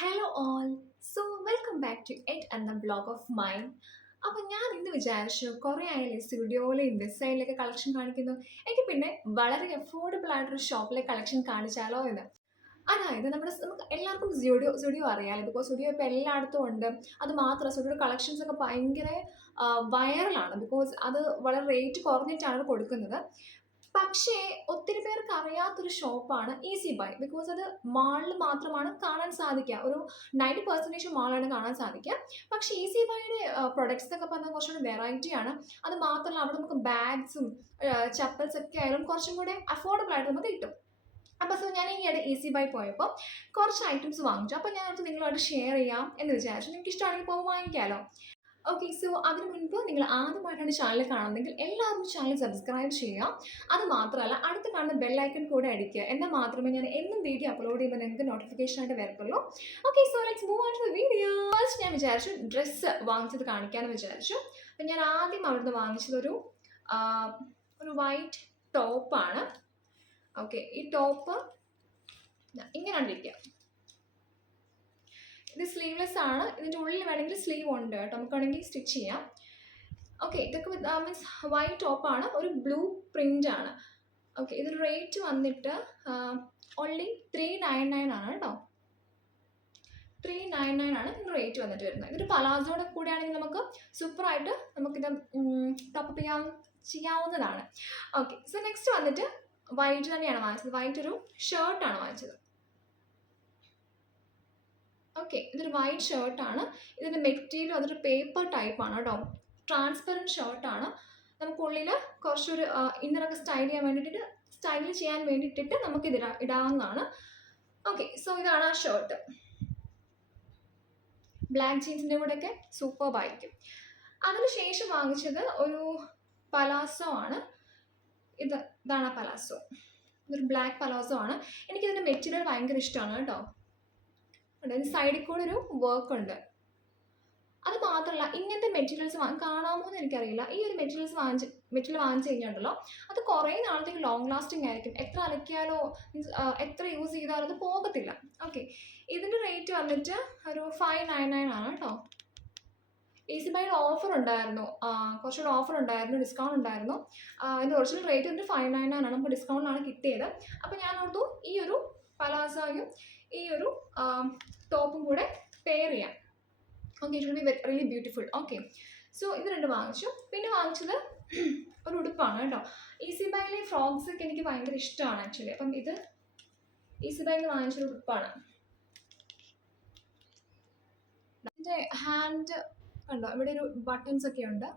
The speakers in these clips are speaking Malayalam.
Hello all. So welcome back to എറ്റ് എന്ന ബ്ലോഗ് ഓഫ് മൈൻ. അപ്പോൾ ഞാൻ ഇന്ന് വിചാരിച്ചു കുറേ ആയാലും സ്റ്റുഡിയോയിലെയും വെബ്സൈറ്റിലൊക്കെ കളക്ഷൻ കാണിക്കുന്നു. എനിക്ക് പിന്നെ വളരെ അഫോർഡബിൾ ആയിട്ടൊരു ഷോപ്പിലെ കളക്ഷൻ കാണിച്ചാലോ എന്ന്. അതായത് നമുക്ക് എല്ലാവർക്കും സ്റ്റുഡിയോ അറിയാമല്ലോ, ബിക്കോസ് സ്റ്റുഡിയോ ഇപ്പോൾ എല്ലായിടത്തും ഉണ്ട്. അത് മാത്രമല്ല, സ്റ്റുഡിയോ കളക്ഷൻസ് ഒക്കെ ഭയങ്കര വൈറലാണ്, ബിക്കോസ് അത് വളരെ റേറ്റ് കുറഞ്ഞിട്ടാണ് കൊടുക്കുന്നത്. പക്ഷേ ഒത്തിരി പേർക്ക് അറിയാത്തൊരു ഷോപ്പാണ് ഈസി ബൈ. ബിക്കോസ് അത് മാളിൽ മാത്രമാണ് കാണാൻ സാധിക്കുക. ഒരു 90% മാളാണ് കാണാൻ സാധിക്കുക. പക്ഷേ ഈസി ബൈയുടെ പ്രൊഡക്ട്സ് എന്നൊക്കെ പറഞ്ഞാൽ കുറച്ചുകൂടി വെറൈറ്റിയാണ്. അത് മാത്രമല്ല, അവിടെ നമുക്ക് ബാഗ്സും ചപ്പൽസ് ഒക്കെ ആയാലും കുറച്ചും കൂടെ അഫോർഡബിൾ ആയിട്ട് നമുക്ക് കിട്ടും. അപ്പോൾ ഞാൻ ഈയിടെ ഈസി ബൈ പോയപ്പോൾ കുറച്ച് ഐറ്റംസ് വാങ്ങിച്ചു. അപ്പോൾ ഞാൻ അടുത്ത് നിങ്ങളുമായിട്ട് ഷെയർ ചെയ്യാം എന്ന് വിചാരിച്ചു. നിങ്ങൾക്ക് ഇഷ്ടമാണെങ്കിൽ പോകുമ്പോൾ വാങ്ങിക്കാമല്ലോ. ഓക്കെ, സോ അതിന് മുൻപ് നിങ്ങൾ ആദ്യമായിട്ടാണ് ചാനൽ കാണുന്നതെങ്കിൽ എല്ലാവരും ചാനൽ സബ്സ്ക്രൈബ് ചെയ്യുക. അത് മാത്രമല്ല, അടുത്ത് കാണുന്ന ബെല്ലൈക്കൺ കൂടെ അടിക്കുക. എന്നാൽ മാത്രമേ ഞാൻ എന്നും വീഡിയോ അപ്ലോഡ് ചെയ്യുമ്പോൾ നിങ്ങൾക്ക് നോട്ടിഫിക്കേഷൻ ആയിട്ട് വരത്തുള്ളൂ. Okay, so let's move on to the video. First ഞാൻ വിചാരിച്ചു ഡ്രസ്സ് വാങ്ങിച്ചത് കാണിക്കാമെന്ന് വിചാരിച്ചു. അപ്പം ഞാൻ ആദ്യം അവിടുന്ന് വാങ്ങിച്ചതൊരു വൈറ്റ് ടോപ്പാണ്. ഓക്കെ, ഈ ടോപ്പ് ഇങ്ങനെയാണ് ഇരിക്കുക. ഇത് സ്ലീവ്ലെസ് ആണ്. ഇതിൻ്റെ ഉള്ളിൽ വേണമെങ്കിൽ സ്ലീവ് ഉണ്ട് കേട്ടോ, നമുക്ക് വേണമെങ്കിൽ സ്റ്റിച്ച് ചെയ്യാം. ഓക്കെ, ഇതൊക്കെ മീൻസ് വൈറ്റ് ടോപ്പാണ്, ഒരു ബ്ലൂ പ്രിൻ്റ് ആണ്. ഓക്കെ, ഇതൊരു റേറ്റ് വന്നിട്ട് ഓൺലി 399 ആണ് കേട്ടോ. 399 ആണ് ഇതിന് റേറ്റ് വന്നിട്ട് വരുന്നത്. ഇതൊരു പലാസോടെ കൂടെയാണെങ്കിൽ നമുക്ക് സൂപ്പറായിട്ട് നമുക്കിത് ടോപ്പ് ചെയ്യാവുന്നതാണ്. ഓക്കെ, സോ നെക്സ്റ്റ് വന്നിട്ട് വൈറ്റ് തന്നെയാണ് വാങ്ങിച്ചത്. വൈറ്റ് ഒരു ഷർട്ടാണ് വാങ്ങിച്ചത്. ഓക്കെ, ഇതൊരു വൈറ്റ് ഷർട്ടാണ്. ഇതിൻ്റെ മെറ്റീരിയൽ അതൊരു പേപ്പർ ടൈപ്പാണ് കേട്ടോ. ട്രാൻസ്പെറൻറ്റ് ഷർട്ടാണ്. നമുക്കുള്ളിൽ കുറച്ചൊരു ഇന്നറൊക്കെ സ്റ്റൈൽ ചെയ്യാൻ വേണ്ടിയിട്ടിട്ട് നമുക്കിത് ഇടാവുന്നതാണ്. ഓക്കെ, സോ ഇതാണ് ആ ഷർട്ട്. ബ്ലാക്ക് ജീൻസിൻ്റെ കൂടെയൊക്കെ സൂപ്പർബായിരിക്കും. അതിനുശേഷം വാങ്ങിച്ചത് ഒരു പലാസോ ആണ്. ഇതാണ് ആ പലാസോ. ഇതൊരു ബ്ലാക്ക് പലാസോ ആണ്. എനിക്കിതിൻ്റെ മെറ്റീരിയൽ ഭയങ്കര ഇഷ്ടമാണ് കേട്ടോ. അതിന് സൈഡിൽ കൂടെ ഒരു വർക്ക് ഉണ്ട്. അത് മാത്രമല്ല, ഇങ്ങനത്തെ മെറ്റീരിയൽസ് കാണാമോ എന്ന് എനിക്കറിയില്ല. ഈ ഒരു മെറ്റീരിയൽ വാങ്ങിച്ച് കഴിഞ്ഞിട്ടുണ്ടല്ലോ, അത് കുറേ നാളത്തേക്ക് ലോങ് ലാസ്റ്റിംഗ് ആയിരിക്കും. എത്ര അലക്കിയാലോ മീൻസ് എത്ര യൂസ് ചെയ്താലോ അത് പോകത്തില്ല. ഓക്കെ, ഇതിൻ്റെ റേറ്റ് വന്നിട്ട് ഒരു 599 ആണ് കേട്ടോ. ഈസി ബൈയിൽ ഓഫർ ഉണ്ടായിരുന്നു, കുറച്ചുകൂടെ ഓഫർ ഉണ്ടായിരുന്നു, ഡിസ്കൗണ്ട് ഉണ്ടായിരുന്നു. ഇതിൻ്റെ ഒറിജിനൽ റേറ്റ് വന്നിട്ട് 599 ആണ്. നമുക്ക് ഡിസ്കൗണ്ടിലാണ് കിട്ടിയത്. അപ്പോൾ ഞാൻ ഓർത്തു ഈ ഒരു പലാസോയും ഈ ഒരു ടോപ്പും കൂടെ പെയർ ചെയ്യാം. Okay, it will be really beautiful. Okay, so ഇത് രണ്ട് വാങ്ങിച്ചു. പിന്നെ വാങ്ങിച്ചത് ഒരു ഉടുപ്പാണ് കേട്ടോ. ഈസി ബൈയിലെ ഫ്രോക്സ് ഒക്കെ എനിക്ക് ഭയങ്കര ഇഷ്ടമാണ് ആക്ച്വലി. അപ്പം ഇത് ഈസി ബൈയിൽ വാങ്ങിച്ചൊരു ഉടുപ്പാണ്. ഇതിൻ്റെ ഹാൻഡ് കണ്ടോ, ഇവിടെ ഒരു ബട്ടൺസ് ഒക്കെ ഉണ്ട്.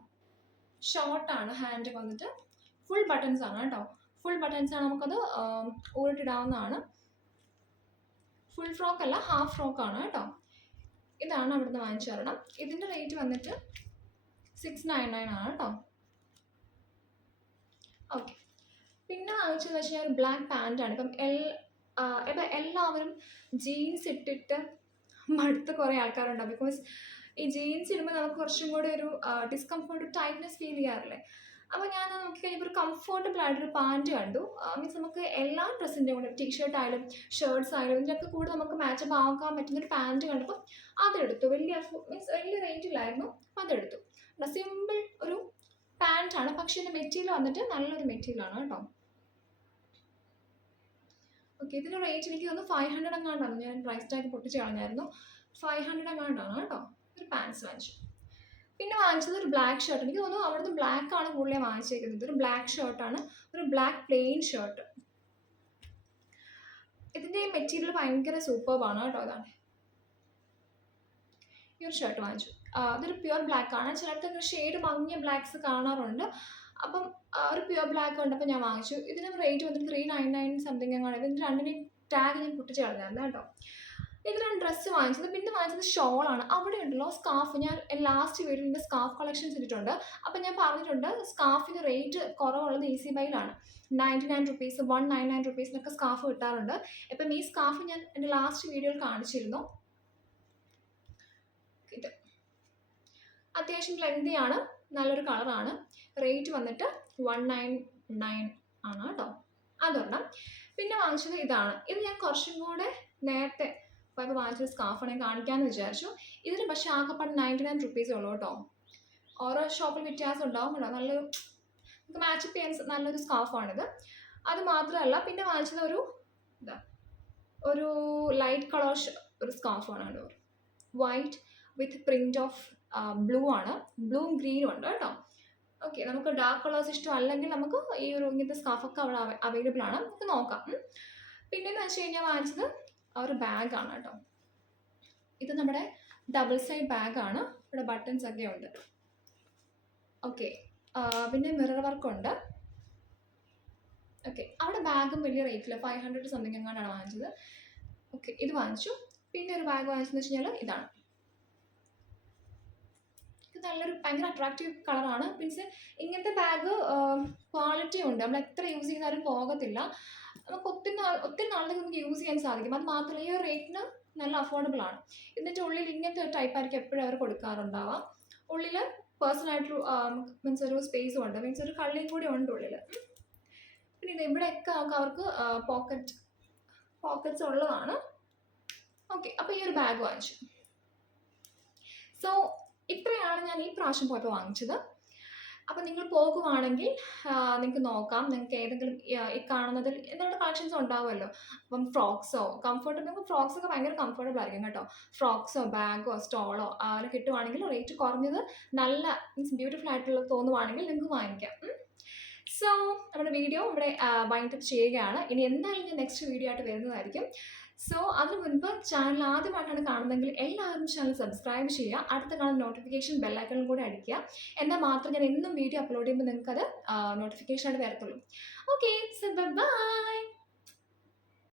ഷോർട്ടാണ് ഹാൻഡ് വന്നിട്ട്. ഫുൾ ബട്ടൺസ് ആണ് കേട്ടോ. ഫുൾ ബട്ടൺസ് ആണ്. നമുക്കത് ഊരിട്ടിടാവുന്നതാണ്. ഫുൾ ഫ്രോക്ക് അല്ല, ഹാഫ് ഫ്രോക്കാണ് കേട്ടോ. ഇതാണ് അവിടുന്ന് വാങ്ങിച്ചു തരണം. ഇതിൻ്റെ റേറ്റ് വന്നിട്ട് 699 ആണ് കേട്ടോ. ഓക്കെ, പിന്നെ വാങ്ങിച്ചതെന്ന് വെച്ച് കഴിഞ്ഞാൽ ഒരു ബ്ലാക്ക് പാൻറ്റാണ്. ഇപ്പം എല്ലാവരും ജീൻസ് ഇട്ടിട്ട് മടുത്ത കുറേ ആൾക്കാരുണ്ടാവും. ബിക്കോസ് ഈ ജീൻസ് ഇടുമ്പോൾ നമുക്ക് കുറച്ചും കൂടെ ഒരു ഡിസ്കംഫർട്ട്, ടൈറ്റ്നെസ് ഫീൽ ചെയ്യാറില്ലേ. അപ്പോൾ ഞാൻ നോക്കിക്കഴിഞ്ഞപ്പോൾ ഒരു കംഫർട്ടബിൾ ആയിട്ടൊരു പാൻറ്റ് കണ്ടു. മീൻസ് നമുക്ക് എല്ലാ ഡ്രസ്സിൻ്റെ കൂടെ ടീഷർട്ട് ആയാലും ഷർട്ട്സ് ആയാലും ഇതിൻ്റെയൊക്കെ കൂടെ നമുക്ക് മാച്ചപ്പ് ആക്കാൻ പറ്റുന്നൊരു പാൻറ്റ് കണ്ടപ്പോൾ അതെടുത്തു. വലിയ റേറ്റിലായിരുന്നു, അപ്പോൾ അതെടുത്തു. സിമ്പിൾ ഒരു പാൻറ്റാണ്, പക്ഷേ ഇതിൻ്റെ മെറ്റീരിയൽ വന്നിട്ട് നല്ലൊരു മെറ്റീരിയലാണ് കേട്ടോ. ഓക്കെ, ഇതിൻ്റെ റേറ്റ് എനിക്ക് തോന്നുന്നു 500 എങ്ങാണ്ടാണ്. ഞാൻ പ്രൈസ് ടാഗ് പൊട്ടിച്ച് കളഞ്ഞായിരുന്നു. 500 എങ്ങാണ്ടാണ് കേട്ടോ. ഒരു പാൻസ് വാങ്ങിച്ചു. പിന്നെ വാങ്ങിച്ചത് ഒരു ബ്ലാക്ക് ഷർട്ട്. എനിക്ക് തോന്നുന്നു അവിടുന്ന് ബ്ലാക്ക് ആണ് കൂടുതൽ വാങ്ങിച്ചേക്കുന്നത്. ഒരു ബ്ലാക്ക് ഷർട്ടാണ്, ഒരു ബ്ലാക്ക് പ്ലെയിൻ ഷർട്ട്. ഇതിൻ്റെ മെറ്റീരിയൽ ഭയങ്കര സൂപ്പർബാണ് കേട്ടോ. അതാണ് ഈ ഒരു ഷർട്ട് വാങ്ങിച്ചു. അതൊരു പ്യുവർ ബ്ലാക്ക് ആണ്. ചിലടത്ത് ഷെയ്ഡ് മങ്ങിയ ബ്ലാക്ക്സ് കാണാറുണ്ട്. അപ്പം ഒരു പ്യുവർ ബ്ലാക്ക് കണ്ടപ്പോൾ ഞാൻ വാങ്ങിച്ചു. ഇതിന് റേറ്റ് വന്നിട്ട് 399 സംതിങ് എങ്ങാണ്. ഇതിൻ്റെ രണ്ടിൻ്റെയും ടാഗ് ഞാൻ പൊട്ടിച്ച് കളഞ്ഞായിരുന്നു കേട്ടോ. ഇതിലാണ് ഡ്രസ്സ് വാങ്ങിച്ചത്. പിന്നെ വാങ്ങിച്ചത് ഷോളാണ്. അവിടെ ഉണ്ടല്ലോ സ്കാർഫ്. ഞാൻ ലാസ്റ്റ് വീഡിയോയിൽ സ്കാർഫ് കളക്ഷൻസ് ഇട്ടിട്ടുണ്ട്. അപ്പം ഞാൻ പറഞ്ഞിട്ടുണ്ട് സ്കാർഫിൻ്റെ റേറ്റ് കുറവുള്ളത് ഈസി ബൈയിലാണ്. 99 റുപ്പീസ്, 199 റുപ്പീസിനൊക്കെ സ്കാർഫ് കിട്ടാറുണ്ട്. ഇപ്പം ഈ സ്കാർഫ് ഞാൻ എൻ്റെ ലാസ്റ്റ് വീഡിയോയിൽ കാണിച്ചിരുന്നു. ഇത് അത്യാവശ്യം ലെങ്തിയാണ്, നല്ലൊരു കളറാണ്. റേറ്റ് വന്നിട്ട് 199 ആണ് കേട്ടോ. അതൊരെണ്ണം. പിന്നെ വാങ്ങിച്ചത് ഇതാണ്. ഇത് ഞാൻ കുറച്ചും കൂടെ നേരത്തെ പോയപ്പോൾ വാങ്ങിച്ചൊരു സ്കാർഫാണ് ഞാൻ കാണിക്കാമെന്ന് വിചാരിച്ചു. ഇതിന് പക്ഷേ ആകെപ്പാടെ 99 റുപ്പീസേ ഉള്ളൂ കേട്ടോ. ഓരോ ഷോപ്പിൽ വ്യത്യാസം ഉണ്ടാവും കേട്ടോ. നല്ലൊരു നമുക്ക് മാച്ചപ്പ് ചെയ്യാൻ നല്ലൊരു സ്കാർഫാണിത്. അത് മാത്രമല്ല പിന്നെ വാങ്ങിച്ചത് ഇതാ ഒരു ലൈറ്റ് കളർ ഒരു സ്കാർഫാണ് കേട്ടോ. White with print of blue ആണ്, ബ്ലൂവും ഗ്രീനും ഉണ്ട് കേട്ടോ. ഓക്കെ, നമുക്ക് ഡാർക്ക് കളേഴ്സ് ഇഷ്ടം അല്ലെങ്കിൽ നമുക്ക് ഈ ഇങ്ങനത്തെ സ്കാർഫൊക്കെ അവിടെ അവൈലബിൾ ആണ്, നമുക്ക് നോക്കാം. പിന്നെയെന്ന് വെച്ച് കഴിഞ്ഞാൽ വാങ്ങിച്ചത് ഒരു ബാഗാണ് കേട്ടോ. ഇത് നമ്മുടെ ഡബിൾ സൈഡ് ബാഗാണ്, ഇവിടെ ബട്ടൺസ് ഒക്കെ ഉണ്ട്. ഓക്കെ, പിന്നെ മിറർ വർക്കുണ്ട്. ഓക്കെ, അവിടെ ബാഗും വലിയ റേറ്റില്ല, 500 സംതിങ് എങ്ങാണ്ടാണ് വാങ്ങിച്ചത്. ഓക്കെ, ഇത് വാങ്ങിച്ചു. പിന്നെ ഒരു ബാഗ് വാങ്ങിച്ചെന്ന് വെച്ച് കഴിഞ്ഞാൽ ഇതാണ്. ഇത് നല്ലൊരു ഭയങ്കര അട്രാക്റ്റീവ് കളറാണ്. മീൻസ് ഇങ്ങനത്തെ ബാഗ് ക്വാളിറ്റി ഉണ്ട്, നമ്മൾ എത്ര യൂസ് ചെയ്താലും പോകത്തില്ല. നമുക്ക് ഒത്തിരി നാളത്തേക്ക് നമുക്ക് യൂസ് ചെയ്യാൻ സാധിക്കും. അത് മാത്രമല്ല ഈ ഒരു റേറ്റിന് നല്ല അഫോർഡബിൾ ആണ്. എന്നിട്ട് ഉള്ളിൽ ഇങ്ങനത്തെ ഒരു ടൈപ്പ് ആയിരിക്കും എപ്പോഴും അവർ കൊടുക്കാറുണ്ടാവുക. ഉള്ളിൽ പേഴ്സണലായിട്ടൊരു മീൻസ് ഒരു സ്പേസും ഉണ്ട്, മീൻസ് ഒരു കള്ളിയും കൂടി ഉണ്ട് ഉള്ളിൽ. പിന്നെ ഇത് ഇവിടെയൊക്കെ അവർക്ക് പോക്കറ്റ്സ് ഉള്ളതാണ്. ഓക്കെ, അപ്പോൾ ഈ ഒരു ബാഗ് വാങ്ങിച്ചു. സോ ഇത്രയാണ് ഞാൻ ഈ പ്രാവശ്യം പോയപ്പോൾ വാങ്ങിച്ചത്. അപ്പോൾ നിങ്ങൾ പോകുവാണെങ്കിൽ നിങ്ങൾക്ക് നോക്കാം, നിങ്ങൾക്ക് ഏതെങ്കിലും ഈ കാണുന്നതിൽ എന്തെങ്കിലും കളക്ഷൻസ് ഉണ്ടാവുമല്ലോ. അപ്പം ഫ്രോക്സോ നമുക്ക് ഫ്രോക്സൊക്കെ ഭയങ്കര കംഫർട്ടബിൾ ആയിരിക്കും കേട്ടോ. ഫ്രോക്സോ ബാഗോ സ്റ്റോളോ അങ്ങനെ കിട്ടുവാണെങ്കിൽ റേറ്റ് കുറഞ്ഞത് നല്ല മീൻസ് ബ്യൂട്ടിഫുൾ ആയിട്ടുള്ള തോന്നുവാണെങ്കിൽ നിങ്ങൾക്ക് വാങ്ങിക്കാം. സോ നമ്മുടെ വീഡിയോ ഇവിടെ വൈൻഡപ്പ് ചെയ്യുകയാണ്. ഇനി എന്തായാലും ഞാൻ നെക്സ്റ്റ് വീഡിയോ ആയിട്ട് വരുന്നതായിരിക്കും. സോ അതിന് മുൻപ് ചാനൽ ആദ്യമായിട്ടാണ് കാണുന്നതെങ്കിൽ എല്ലാവരും ചാനൽ സബ്സ്ക്രൈബ് ചെയ്യുക, അടുത്ത കാണുന്ന നോട്ടിഫിക്കേഷൻ ബെല്ലൈക്കണും കൂടെ അടിക്കുക. എന്നാൽ മാത്രം ഞാൻ എന്നും വീഡിയോ അപ്ലോഡ് ചെയ്യുമ്പോൾ നിങ്ങൾക്കത് നോട്ടിഫിക്കേഷൻ ആയിട്ട് വരത്തുള്ളൂ. Okay, so by.